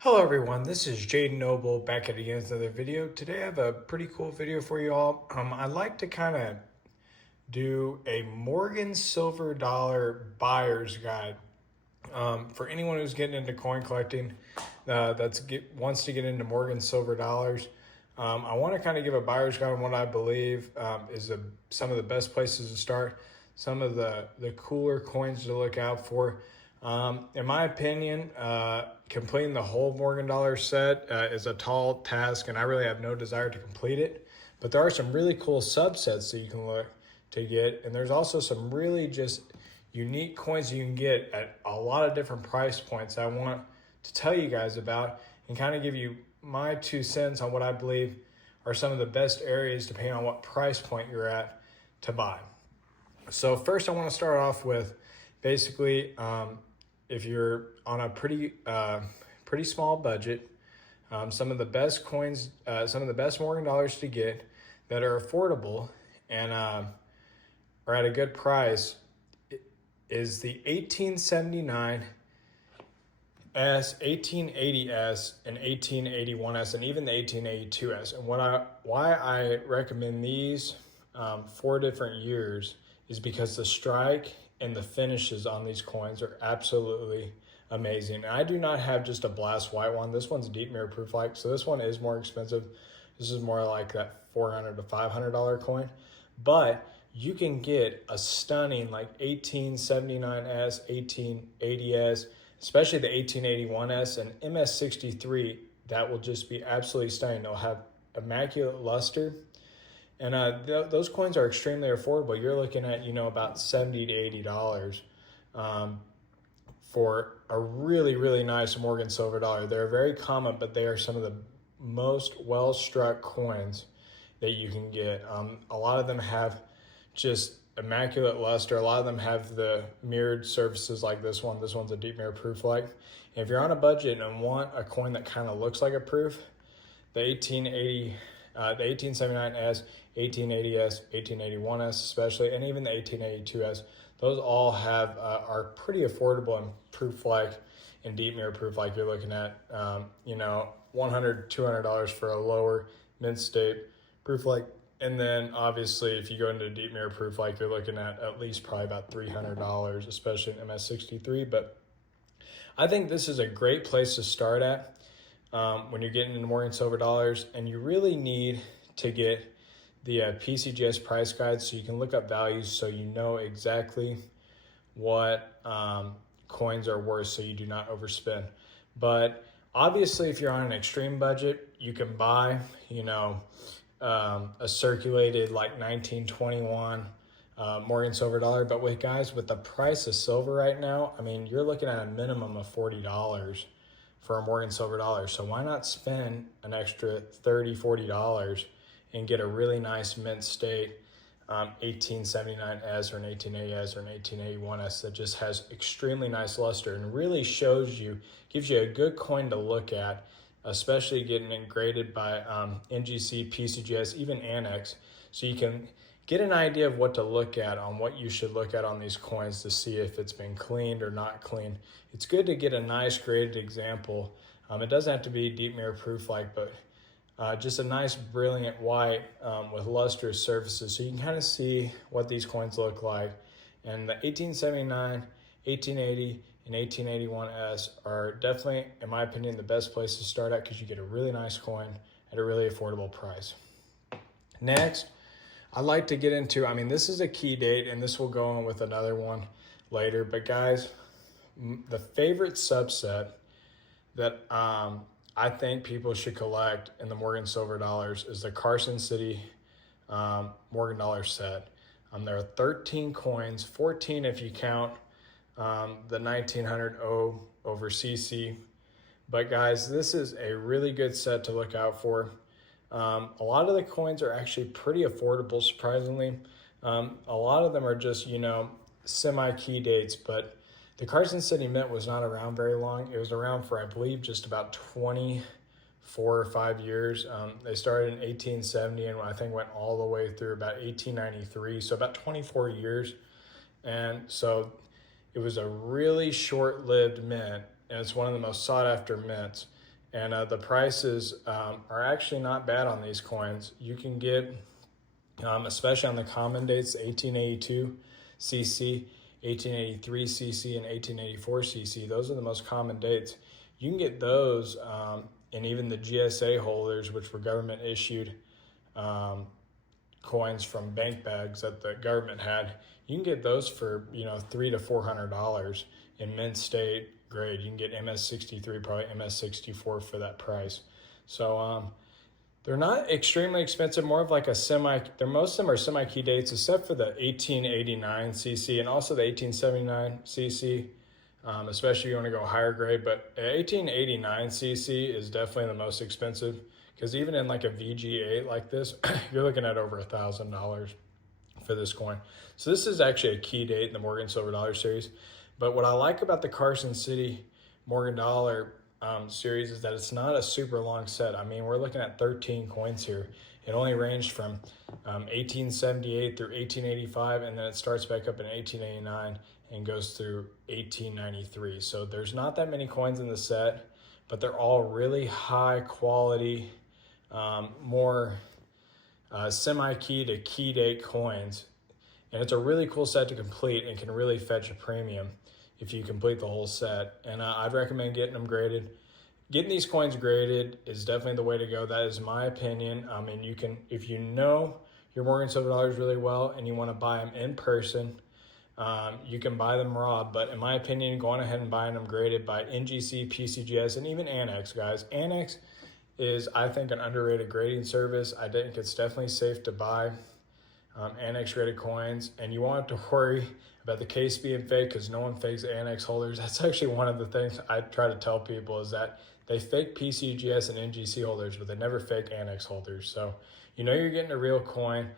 Hello everyone, this is Jaden Noble back at again with another video. Today I have a pretty cool video for you all. I'd like to kind of do a Morgan silver dollar buyer's guide for anyone who's getting into coin collecting wants to get into Morgan silver dollars. I want to kind of give a buyer's guide on what I believe is some of the best places to start, some of the cooler coins to look out for. In my opinion, completing the whole Morgan dollar set is a tall task, and I really have no desire to complete it. But there are some really cool subsets that you can look to get, and there's also some really just unique coins you can get at a lot of different price points I want to tell you guys about and kind of give you my 2 cents on what I believe are some of the best areas depending on what price point you're at to buy. So first I want to start off with basically if you're on a pretty small budget, some of the best coins, some of the best Morgan dollars to get that are affordable and are at a good price is the 1879 S, 1880S, and 1881S, and even the 1882S. And why I recommend these 4 different years is because the strike and the finishes on these coins are absolutely amazing. And I do not have just a blast white one. This one's deep mirror proof like, so this one is more expensive. This is more like that $400 to $500 coin, but you can get a stunning like 1879S, 1880S, especially the 1881S and MS63. That will just be absolutely stunning. They'll have immaculate luster. And those coins are extremely affordable. You're looking at, about $70 to $80 for a really, really nice Morgan silver dollar. They're very common, but they are some of the most well-struck coins that you can get. A lot of them have just immaculate luster. A lot of them have the mirrored surfaces like this one. This one's a deep mirror proof like. And if you're on a budget and want a coin that kind of looks like a proof, the 1879S, 1880S, 1881S especially, and even the 1882S, those all are pretty affordable and proof like and deep mirror proof like. You're looking at $100, $200 for a lower mint state proof like. And then obviously if you go into deep mirror proof like, you're looking at least probably about $300, especially in MS63. But I think this is a great place to start at when you're getting into Morgan silver dollars, and you really need to get the PCGS price guide so you can look up values so you know exactly what coins are worth so you do not overspend. But obviously if you're on an extreme budget, you can buy a circulated like 1921 Morgan silver dollar. But with the price of silver right now, I mean, you're looking at a minimum of $40 for a Morgan silver dollar. So why not spend an extra $30, $40 and get a really nice mint state 1879S or an 1880S or an 1881S that just has extremely nice luster and really gives you a good coin to look at, especially getting it graded by NGC, PCGS, even Annex, so you can get an idea of what to look at on what you should look at on these coins to see if it's been cleaned or not cleaned. It's good to get a nice graded example. It doesn't have to be deep mirror proof like, but just a nice brilliant white with lustrous surfaces so you can kind of see what these coins look like. And the 1879, 1880, and 1881S are definitely, in my opinion, the best place to start at because you get a really nice coin at a really affordable price. Next, I'd like to get into, this is a key date, and this will go on with another one later, but guys, the favorite subset that I think people should collect in the Morgan silver dollars is the Carson City Morgan dollar set. There are 13 coins, 14 if you count the 1900 O over CC. But guys, this is a really good set to look out for. A lot of the coins are actually pretty affordable, surprisingly. A lot of them are just, semi-key dates, but the Carson City Mint was not around very long. It was around for, I believe, just about 24 or 5 years. They started in 1870 and I think went all the way through about 1893, so about 24 years. And so it was a really short-lived mint, and it's one of the most sought-after mints. And the prices are actually not bad on these coins. You can get, especially on the common dates, 1882 CC, 1883 CC, and 1884 CC. Those are the most common dates. You can get those, and even the GSA holders, which were government issued coins from bank bags that the government had. You can get those for $300 to $400 in mint state grade. You can get MS63, probably MS64 for that price. So they're not extremely expensive, more of like a semi, most of them are semi-key dates except for the 1889 CC and also the 1879 CC, especially if you want to go higher grade. But 1889 CC is definitely the most expensive because even in like a VG8 like this, you're looking at over $1,000 for this coin. So this is actually a key date in the Morgan Silver Dollar series. But what I like about the Carson City Morgan Dollar series is that it's not a super long set. I mean, we're looking at 13 coins here. It only ranged from 1878 through 1885, and then it starts back up in 1889 and goes through 1893. So there's not that many coins in the set, but they're all really high quality, more semi-key to key date coins. And it's a really cool set to complete and can really fetch a premium if you complete the whole set. And I'd recommend getting them graded. Getting these coins graded is definitely the way to go. That is my opinion. I mean, you can, if you know your Morgan Silver Dollars really well and you want to buy them in person, you can buy them raw. But in my opinion, going ahead and buying them graded by NGC, PCGS, and even Annex, guys. Annex is, I think, an underrated grading service. I think it's definitely safe to buy Annex graded coins, and you won't have to worry about the case being fake because no one fakes Annex holders. That's actually one of the things I try to tell people is that they fake PCGS and NGC holders, but they never fake Annex holders. So you know you're getting a real coin.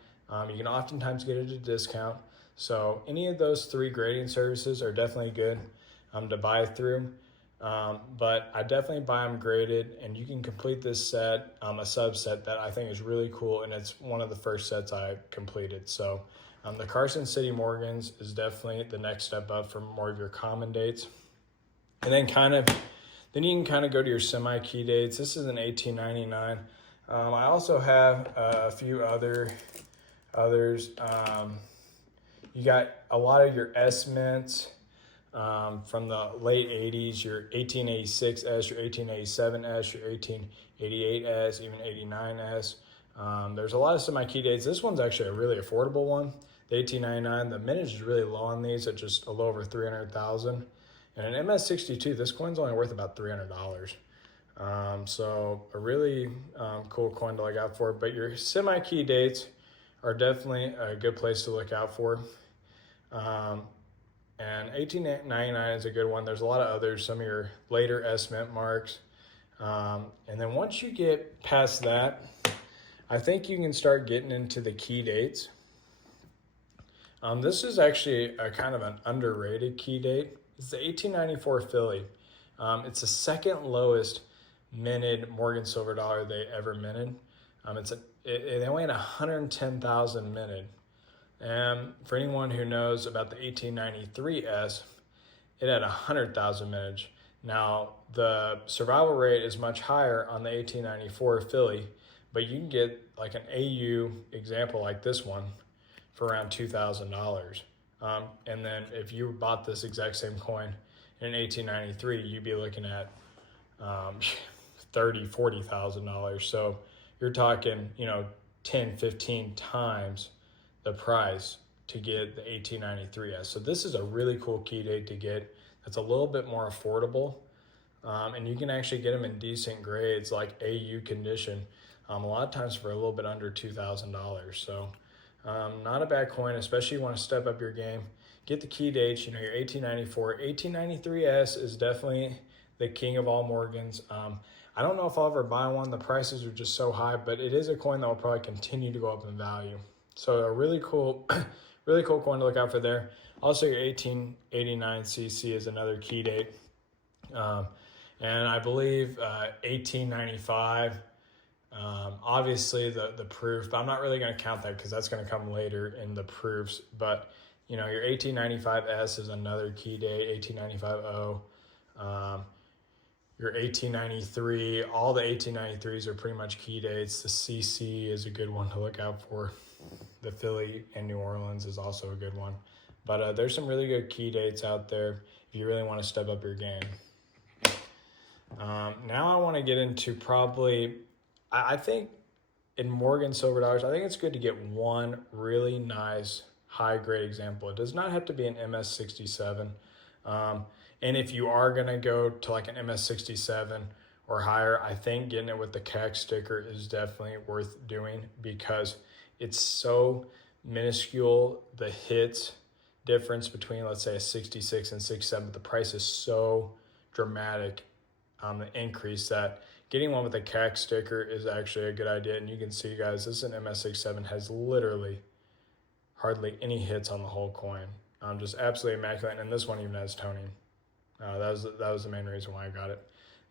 You can oftentimes get it at a discount. So any of those three grading services are definitely good to buy through. But I definitely buy them graded, and you can complete this set, a subset that I think is really cool, and it's one of the first sets I completed. So the Carson City Morgans is definitely the next step up for more of your common dates. And then then you can kind of go to your semi-key dates. This is an 1899. I also have a few others. You got a lot of your S mints. From the late 80s, your 1886S, your 1887S, your 1888S, even 89S. There's a lot of semi-key dates. This one's actually a really affordable one. The 1899, the mintage is really low on these at just a little over 300,000. And an MS62, this coin's only worth about $300. So a really cool coin to look out for. But your semi-key dates are definitely a good place to look out for. And 1899 is a good one. There's a lot of others, some of your later S-mint marks. And then once you get past that, I think you can start getting into the key dates. This is actually a kind of an underrated key date. It's the 1894 Philly. It's the second lowest minted Morgan Silver Dollar they ever minted. They only had 110,000 minted. And for anyone who knows about the 1893S, it had 100,000 mintage. Now, the survival rate is much higher on the 1894 Philly, but you can get like an AU example like this one for around $2,000. And then if you bought this exact same coin in 1893, you'd be looking at $30,000, $40,000. So you're talking, 10, 15 times the price to get the 1893S. So this is a really cool key date to get. That's a little bit more affordable. And you can actually get them in decent grades like AU condition. A lot of times for a little bit under $2,000. So not a bad coin, especially if you want to step up your game. Get the key dates, your 1894. 1893S is definitely the king of all Morgans. I don't know if I'll ever buy one. The prices are just so high, but it is a coin that will probably continue to go up in value. So a really cool coin to look out for there. Also, your 1889 CC is another key date. And I believe 1895, obviously the proof, but I'm not really going to count that because that's going to come later in the proofs. But, your 1895S is another key date, 1895O. your 1893, all the 1893s are pretty much key dates. The CC is a good one to look out for. The Philly and New Orleans is also a good one. But there's some really good key dates out there if you really want to step up your game. Now I want to get into probably, I think in Morgan silver dollars, I think it's good to get one really nice high grade example. It does not have to be an MS67. And if you are going to go to like an MS67 or higher, I think getting it with the CAC sticker is definitely worth doing because it's so minuscule. The hits difference between, let's say, a 66 and 67, but the price is so dramatic, the increase, that getting one with a CAC sticker is actually a good idea. And you can see, guys, this is an MS67, has literally hardly any hits on the whole coin. Just absolutely immaculate. And this one even has toning. That was the main reason why I got it.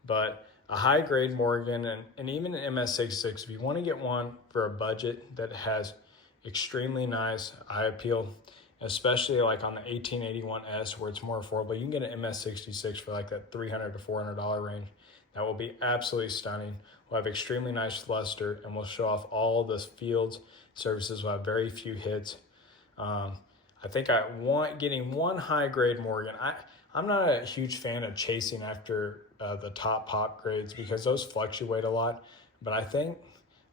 But a high grade Morgan and even an MS66, if you want to get one for a budget that has extremely nice eye appeal, especially like on the 1881S where it's more affordable, you can get an MS66 for like that $300 to $400 range. That will be absolutely stunning. Will have extremely nice luster and will show off all the fields. Surfaces will have very few hits. I think I want getting one high grade Morgan. I'm not a huge fan of chasing after the top pop grades because those fluctuate a lot. But I think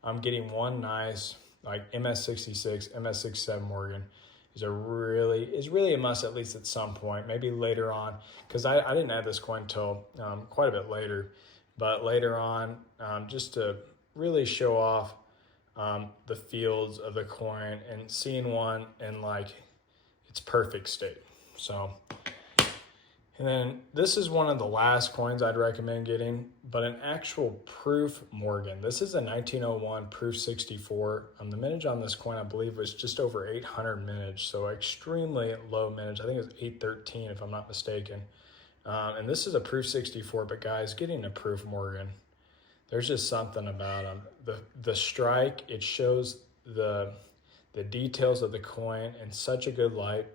I'm getting one nice like MS66, MS67 Morgan is really a must, at least at some point, maybe later on, because I didn't add this coin until quite a bit later. But later on, just to really show off the fields of the coin and seeing one in like its perfect state. So, and then this is one of the last coins I'd recommend getting, but an actual proof Morgan. This is a 1901 proof 64. The mintage on this coin, I believe, was just over 800 mintage, so extremely low mintage. I think it was 813 if I'm not mistaken. And this is a proof 64, but guys, getting a proof Morgan, there's just something about them. The strike, it shows the details of the coin in such a good light.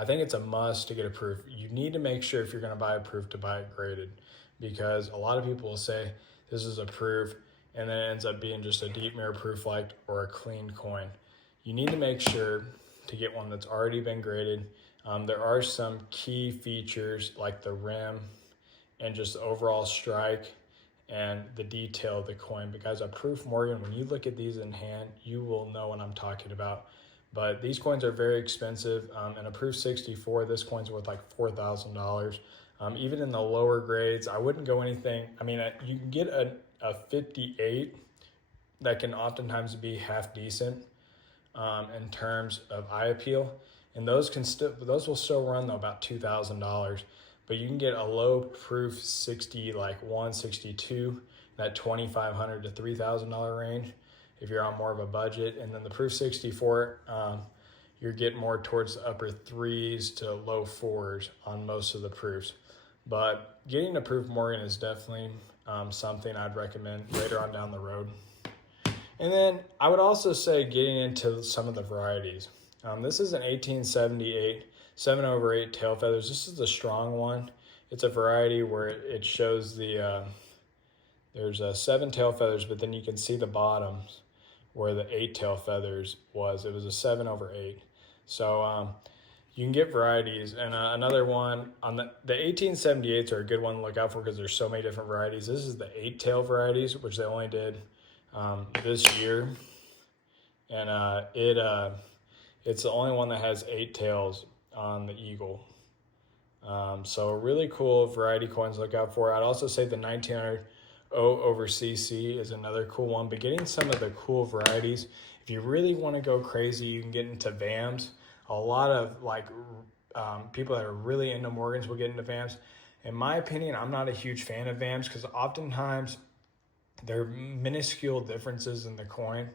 I think it's a must to get a proof. You need to make sure if you're going to buy a proof to buy it graded, because a lot of people will say this is a proof and then it ends up being just a deep mirror proof light or a clean coin. You need to make sure to get one that's already been graded. There are some key features like the rim and just the overall strike and the detail of the coin. Because a proof Morgan, when you look at these in hand, you will know what I'm talking about. But these coins are very expensive. And a proof 64, this coin's worth like $4,000. Even in the lower grades, I wouldn't go anything. I mean, you can get a 58 that can oftentimes be half decent in terms of eye appeal. And those will still run though about $2,000. But you can get a low proof 60, like 162, that $2,500 to $3,000 range if you're on more of a budget. And then the proof 64, you're getting more towards the upper 3s to low 4s on most of the proofs. But getting a proof Morgan is definitely something I'd recommend later on down the road. And then I would also say getting into some of the varieties. This is an 1878 7/8 tail feathers. This is the strong one. It's a variety where it shows there's 7 tail feathers, but then you can see the bottoms where the 8 tail feathers was. It was a 7/8. So you can get varieties. And another one on the 1878s are a good one to look out for because there's so many different varieties. This is the 8 tail varieties, which they only did this year. And it's the only one that has 8 tails on the eagle. So really cool variety coins to look out for. I'd also say the 1900 O over CC is another cool one. But getting some of the cool varieties, if you really want to go crazy, you can get into VAMs. A lot of like people that are really into Morgans will get into VAMs. In my opinion, I'm not a huge fan of VAMs because oftentimes there are minuscule differences in the coin.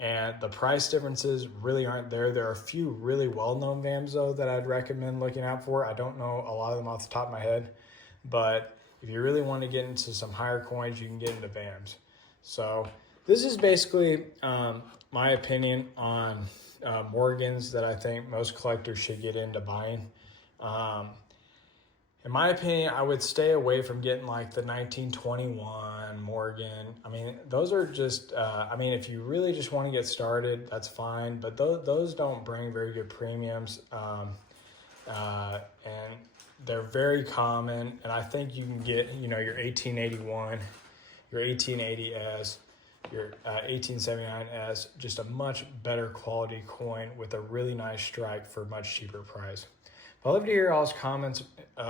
And the price differences really aren't there. There are a few really well-known VAMs, though, that I'd recommend looking out for. I don't know a lot of them off the top of my head. But if you really want to get into some higher coins, you can get into VAMs. So this is basically my opinion on Morgans that I think most collectors should get into buying. in my opinion, I would stay away from getting like the 1921 Morgan. I mean, those are just, I mean, if you really just want to get started, that's fine. But those don't bring very good premiums. And they're very common. And I think you can get, you know, your 1881, your 1880S, your 1879S, just a much better quality coin with a really nice strike for a much cheaper price. I'd love to hear y'all's comments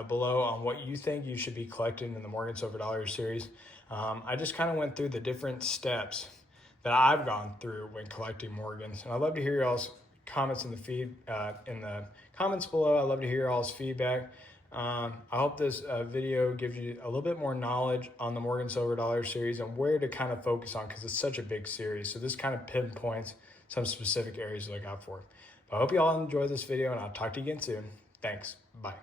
below on what you think you should be collecting in the Morgan Silver Dollar series. I just kind of went through the different steps that I've gone through when collecting Morgans, and I'd love to hear y'all's comments in the comments below. I'd love to hear y'all's feedback. I hope this video gives you a little bit more knowledge on the Morgan Silver Dollar series and where to kind of focus on, because it's such a big series. So this kind of pinpoints some specific areas to look out for. But I hope you all enjoyed this video, and I'll talk to you again soon. Thanks. Bye.